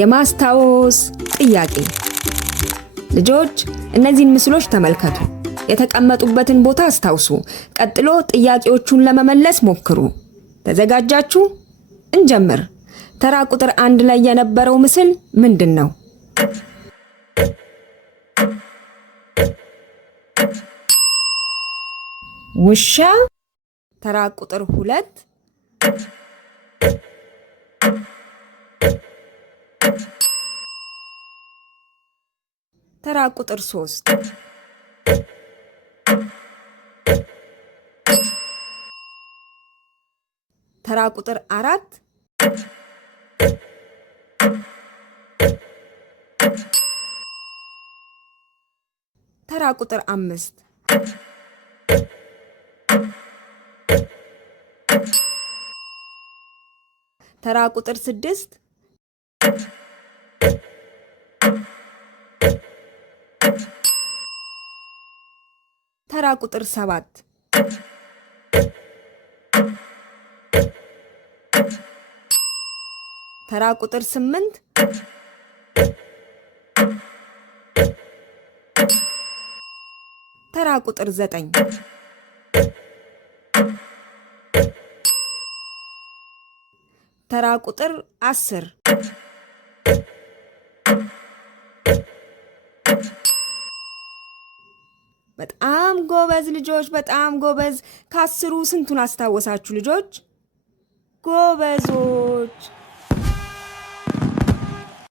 የማስታወስ ጥያቄ። ልጆች እነዚህን ምስሎች ተመልከቱ። የተቀመጡበትን ቦታ አስታውሱ። ቀጥሎ ጥያቄዎቹን ለመመለስ ሞክሩ። ተዘጋጃችሁ? እንጀምር። ተራ ቁጥር 1 ላይ የነበረው ምስል ምንድነው? ውሻ። ተራ ቁጥር 2 ተራ ቁጥር 3 ተራ ቁጥር 4 ተራ ቁጥር 5 ተራ ቁጥር 6 ተራ ቁጥር 7 ተራ ቁጥር 8 ተራ ቁጥር 9 ተራ ቁጥር 10 በጣም ጎበዝ ልጆች፣ በጣም ጎበዝ። ከ10 ስንቱን አስታወሳችሁ ልጆች? ጎበዞች።